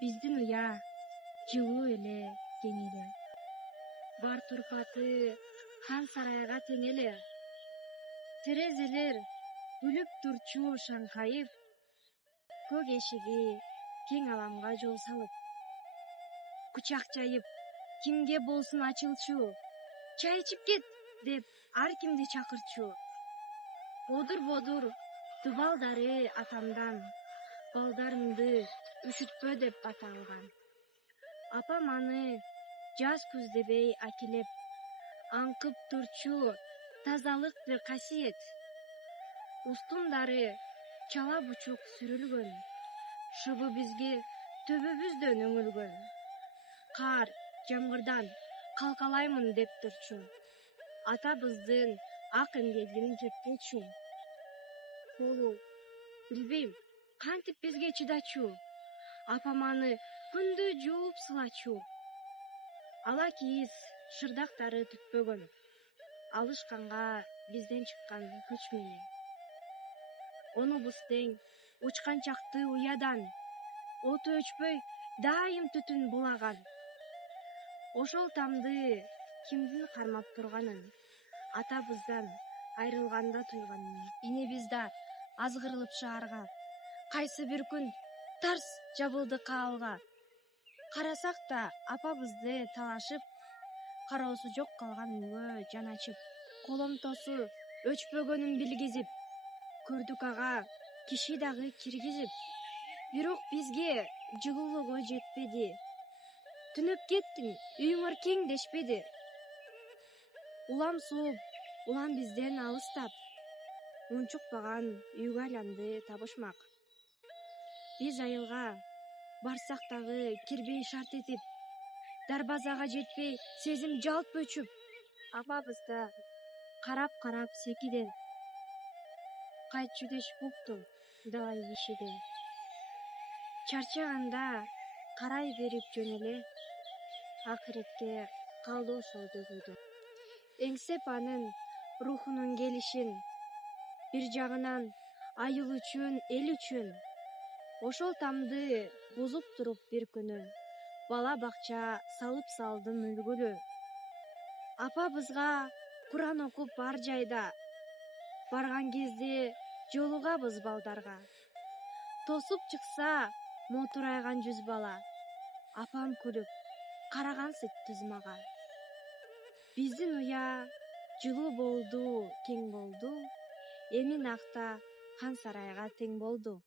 Биздин уя жылуу эле, кең эле. Бар турпаты хан сарайга тең эле. Терезелер күлүп турчу шаңкайып, көк эшиги кең аламга жол салып. Кучак жайып, кимге болсун ачылчу, чай ичип кет деп ар кимди чакырчу. Бодур дубалдары атамдан, балдарымды үшүтпө деп атанган. Апам аны жаз күз дебей акелеп, аңкып турчу тазалык бир касиет. Устундары чала бучок сүрүлгөн, шыбы бизге төбөбүздөн үңүлгөн. Кар, жамгырдан калкалаймын деп турчу, атабыздын ак эмгегин жеппечү. Болу, билбейм, кантип бизге чыдачу, апам аны күндү жууп сылачу. Ала кийиз шырдактары түтпөгөн, алышканга бизден чыккан күч менен. Онубуз тең учканчакты уядан, оту өчпөй дайым түтүн булаган. Ошол тамды кимдин кармап турганын, атабыздан айрылганда туйганын. Инебизда азгырылып шаарга, кайсы бир күн тарс жабылды каалга. Карасак да апабызды талашып, кароосу жок калган үйгө жан ачып. Коломтосу өчпөгөнүн билгизип, көрдүк ага киши дагы киргизип. Бирок бизге жылуулугу жетпеди, түнөп кеттиң, үйүңөр кең дешпеди. Улам сууп, улам бизден алыстап, унчукпаган үйгө айланды табышмак. Биз айылга барсак дагы кирбей шарт этип, дарбазага жетпей сезим жалп өчүп. Апабыз да карап секиден, кайтчу дешип укту далай кишиден. Чарчаганда карай берип жөн эле, акыретке калды ошол дөбөдө. Эңсеп анын рухунун келишин, бир жагынан айыл үчүн, эл үчүн. Ошол тамды бузуп туруп бир күнү, бала бакча салып салдым үлгүлүү. Апабызга Куран окуп ар жайда, барган кезде жолугабыз балдарга. Тосуп чыкса мотурайган жүз бала, апам күлүп карагансыт түз мага. Биздин уя жылуу болду, кең болду, эми накта хан сарайга тең болду.